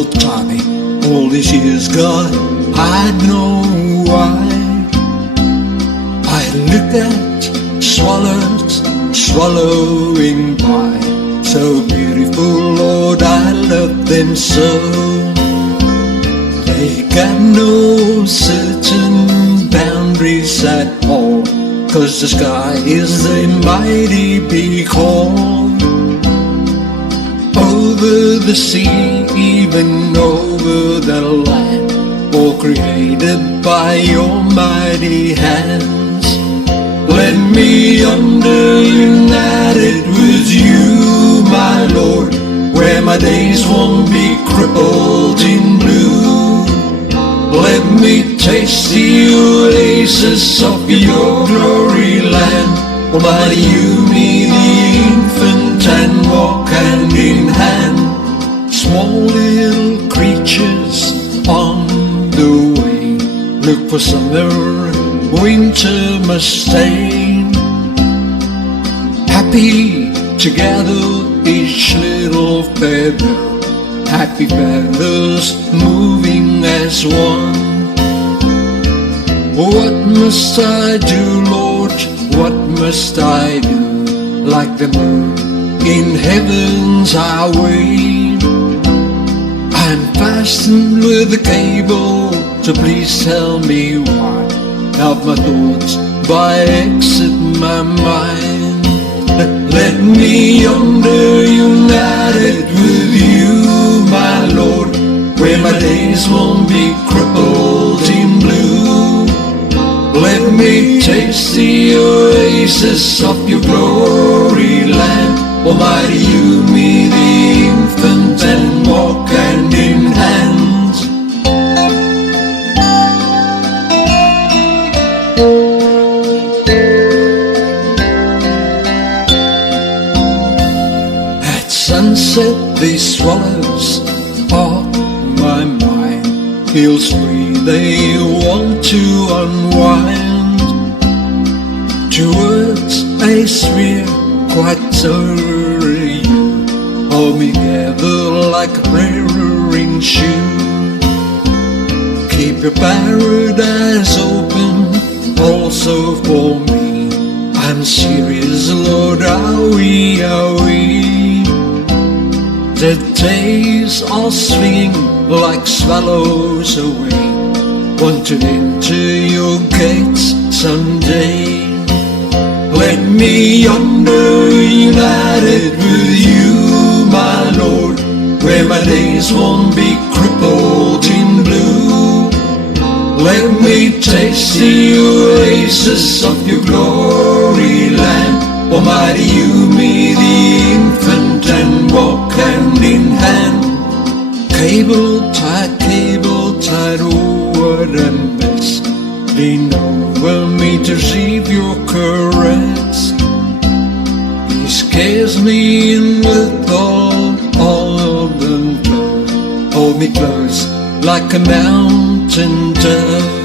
Well, Tommy, all these years gone, I'd know why. I look at swallows swallowing pie, so beautiful, Lord, I love them so. They got no certain boundaries at all, 'cause the sky is a mighty big hall. Over the sea, even over the land, all created by your mighty hands. Let me under united with you, my Lord, where my days won't be crippled in blue. Let me taste the oasis of your glory land. Almighty, you, me, the infant, and walk hand in hand. Small little creatures on the way, look for summer, winter must stay. Happy together, each little feather, happy feathers moving as one. What must I do, Lord? What must I do? Like the moon in heaven's highway, I'm fastened with a cable, so please tell me why. Help my thoughts by exit my mind. Let me under united with you, my Lord, where my days won't be crippled in blue. Let me taste the oasis of your glory land. Almighty, you, me, the infant, and walk hand in hand. Sunset, these swallows on my mind feels free, they want to unwind. Towards a sphere quite over you, hold me together like a prayer-ring shoe. Keep your paradise open also for me. I'm serious, Lord, are we, are we? The days are swinging like swallows away, want to enter your gates someday. Let me under united with you, my Lord, where my days won't be crippled in blue. Let me taste the oasis of your glory land. Almighty, you, me, the infant, and walk hand in hand. Cable tied, oh what a mess. Lean over me to receive your caress. He scares me in with all of them close. Hold me close like a mountain dove.